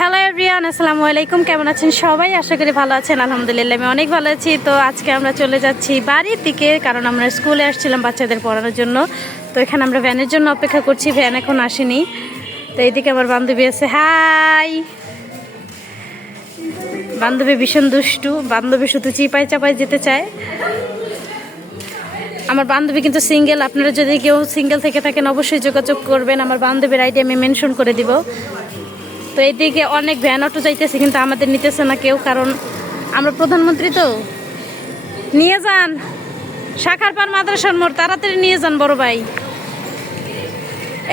Hello everyone, আসসালামু আলাইকুম। কেমন আছেন সবাই? আশা করি ভালো আছেন। আলহামদুলিল্লাহ আমি অনেক ভালো আছি। তো আজকে আমরা চলে যাচ্ছি বাড়ির দিকে, কারণ আমরা স্কুলে আসছিলাম বাচ্চাদের পড়ানোর জন্য। তো এখানে আমরা ভ্যানের জন্য অপেক্ষা করছি, ভ্যান এখন আসেনি। তো এইদিকে আমার বান্ধবী আছে। হাই বান্ধবী, ভীষণ দুষ্টু বান্ধবী, শুধু চিপাই চাপাই যেতে চায়। আমার বান্ধবী কিন্তু সিঙ্গেল। আপনারা যদি কেউ সিঙ্গেল থেকে থাকেন অবশ্যই যোগাযোগ করবেন, আমার বান্ধবীর আইডি আমি মেনশন করে দিব। তো এইদিকে অনেক ভ্যান অটো যাইতেছে, কিন্তু আমাদের নিতেছে না কেউ, কারণ আমরা প্রধানমন্ত্রী। তো নিয়ে যান শাখার পার মাদ্রাসার মোড়, তাড়াতাড়ি নিয়ে যান বড় ভাই।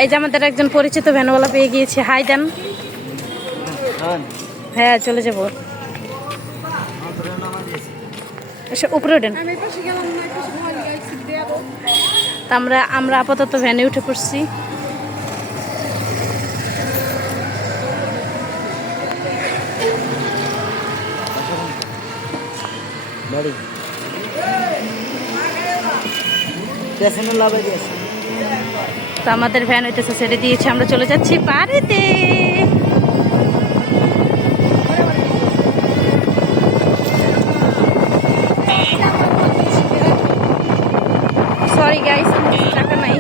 এই যে আমাদের একজন পরিচিত ভ্যানওয়ালা পেয়ে গিয়েছে। হাই দেন। হ্যাঁ চলে যাবো, উপরে ওঠেন। তা আমরা আপাতত ভ্যানে উঠে পড়ছি। তো আমাদের ভ্যান হইতেছে, ছেড়ে দিয়েছে, আমরা চলে যাচ্ছি বাড়িতে। সরি গাইস, টাকা নাই।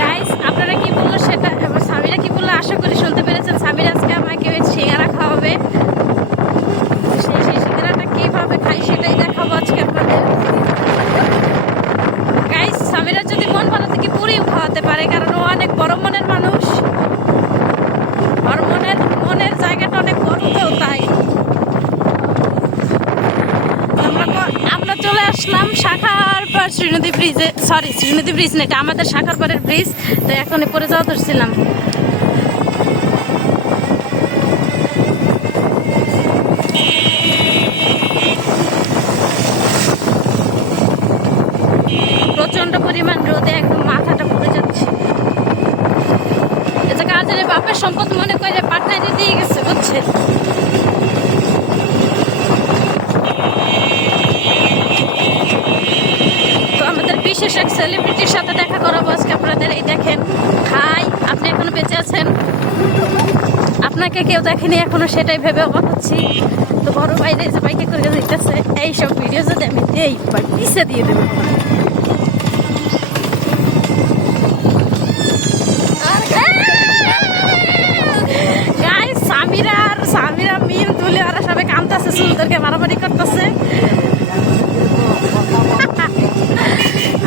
গাইস আপনারা কি বললো সেটা, সামিরা কি বললো আশা করি শুনতে পেরেছেন। সামিরা আজকে আমাকে সিঙ্গারা খাওয়াবে। সেই সিঙ্গারাটা কিভাবে খাই সেটাই দেখাবো আজকে আপনাদের। গাইস সামিরা যদি মন ভালো থেকে পুরিও খাওয়াতে পারে, কারণ ও অনেক বড় মনের মানুষ। আর মনের জায়গাটা অনেক বড়, তো তাই আমরা চলে আসলাম শাখার পার শ্রীনদী ব্রিজে। সরি, শ্রীনদী ব্রিজ না, এটা আমাদের শাখার পাড়ের ব্রিজ। তো এখন পরে যাওয়া ধরছিলাম। প্রচন্ড পরিমাণ রোদে একদম মাথাটা পুড়ে যাচ্ছে। এটা কাজের বাপের সম্পদ মনে করে পাটনায় দিয়ে গেছে, বুঝছে। তো আমাদের বিশেষ এক সেলিব্রিটির সাথে দেখা করাবো আজকে আপনাদের। এই দেখেন, হাই, আপনি এখনো বেঁচে আছেন, আপনাকে কেউ দেখেনি এখনো, সেটাই ভেবে অবাক হচ্ছি। তো বড় বাইরে যে বাইকে করে দিতেছে, এইসব ভিডিও যদি আমি দেই পিছিয়ে দিয়ে দেবো। সামিরা মিম তুলে ওরা সবাই কামতেছে, সুন্দরকে মারামারি করতেছে।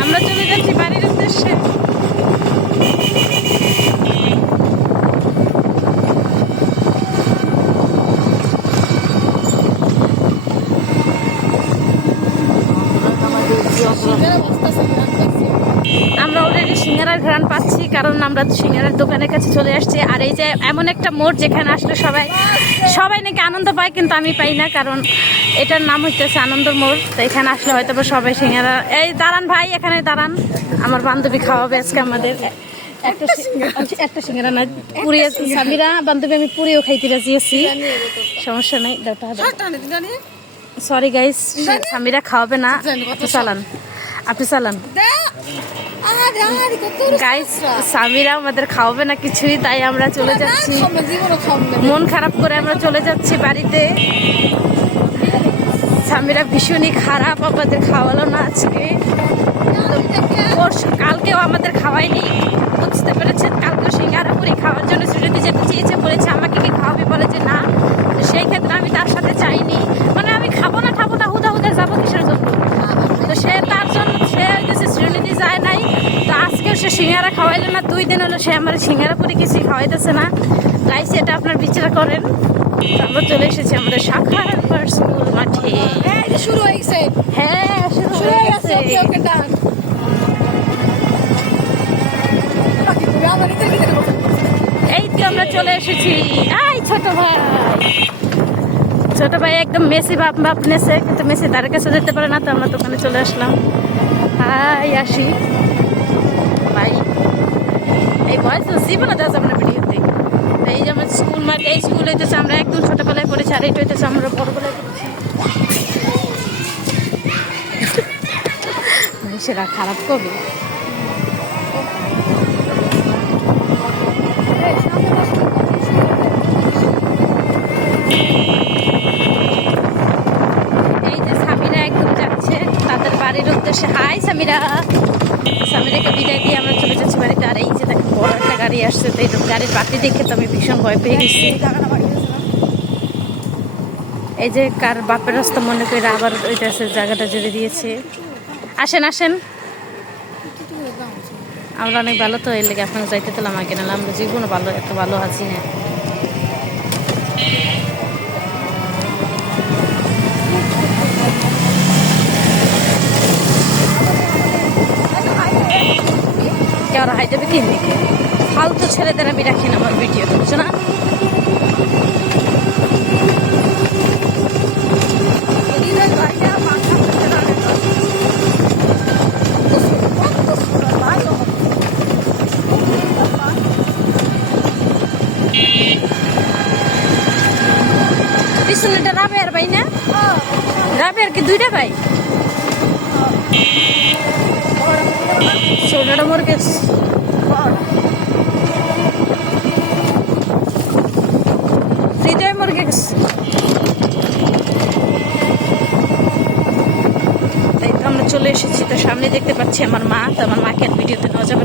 আমরা চলে যাচ্ছি বাড়ির উদ্দেশ্যে। আমরা অলরেডি সিঙ্গারার ঘ্রাণ পাচ্ছি, কারণ আমরা সিঙ্গারার দোকানের কাছে চলে আসছি। আর এই যে এমন একটা মোড় যেখানে আসলে সবাই নাকি আনন্দ পায়, কিন্তু আমি পাই না, কারণ এটার নাম হইতেছে আনন্দর মোড়। তো এখানে আসলে হয়তো সবাই সিঙ্গারা। এই দাঁড়ান ভাই, এখানে দাঁড়ান, আমার বান্ধবী খাওয়াবে আজকে আমাদের। একটা সিঙ্গারা না, পুরি। সামিরা বান্ধবী, আমি পুরিও খাইতে রাজি আছি, সমস্যা নেই। সরি গাইস, সামিরা খাওয়াবে না, আপনি চালান গাইস। সামিরা আমাদের খাওয়াবে না কিছুই, তাই আমরা চলে যাচ্ছি। মন খারাপ করে আমরা চলে যাচ্ছি বাড়িতে। সামিরা ভীষণই খারাপ, আমাদের খাওয়ালো না আজকে। কালকেও আমাদের খাওয়ায়নি, বুঝতে পেরেছেন। কালকে সিঙ্গারা পুরি খাওয়ার জন্য শ্রীনদী যেতে চেয়েছে, বলেছে আমাকে কি খাওয়াবে, বলে যে না। তো সেই ক্ষেত্রে আমি তার সাথে চাইনি, মানে আমি খাবো না হুদা যাবো কিসের জন্য। তো সে তার জন্য সে শ্রীনদী যায় নাই। তো আজকেও সে সিঙ্গারা খাওয়াইলো না, 2 দিন হলো সে আমার সিঙ্গারা পুরি কিছুই খাওয়াইতেছে না। গাইস এটা আপনার বিচার করেন। আমরা চলে এসেছি আমাদের শাখার স্কুল মাঠে। শুরু হয়ে গেছে। হ্যাঁ শুরু হয়ে গেছে। এই তো আমরা চলে এসেছি। ছোট ভাই একদম মেসি বাপ নেছে, কিন্তু মেসি তার কাছে যেতে পারে না। তো আমরা দোকানে চলে আসলাম। হাই আসি ভাই, এই বয়স তো জীবনে দেওয়া যাবে না ভিডিওতে। এই যে আমার স্কুল মাঠ, এই স্কুল হইতেছে আমরা একদম ছোটবেলায় পড়েছি, আর এইটা হইতেছে আমরা বড়বেলায় পড়েছি। মানুষেরা খারাপ করবে। এই যে সামিরা একদম যাচ্ছে তাদের বাড়ির উদ্দেশ্যে। হাই সামিরা। সামিরাকে বিদায় দিয়ে আমরা চলে যাচ্ছি বাড়িতে। আর এই যে দেখেন বড় একটা গাড়ি আসছে, তো এই গাড়ির বাতি দেখে তো আমি ভীষণ ভয় পেয়ে গেছি। এই যে কার বাপের রাস্তা মনে করে আবার ওইটা জায়গাটা জুড়ে দিয়েছে। আসেন আসেন, আমরা অনেক ভালো তো এর লেগে আপনাকে যাইতে দিলাম আগে, নাহলে আমরা জীবনও ভালো এত ভালো আছি না। কেউ হাই যাবে তিন দিকে, ফালতু ছেলেদের আমি রাখি না আমার ভিডিও, বুঝছো না? পিছনেটা রাবের ভাই না? রাবের কি দুইটা ভাই? ছোটটা মরে গেছে। হৃদয় মরে গেছে। তাই তো আমরা চলে এসেছি, তো সামনে দেখতে পাচ্ছি আমার মা। তো আমার মাকে আর ভিডিওতে নেওয়া যাবে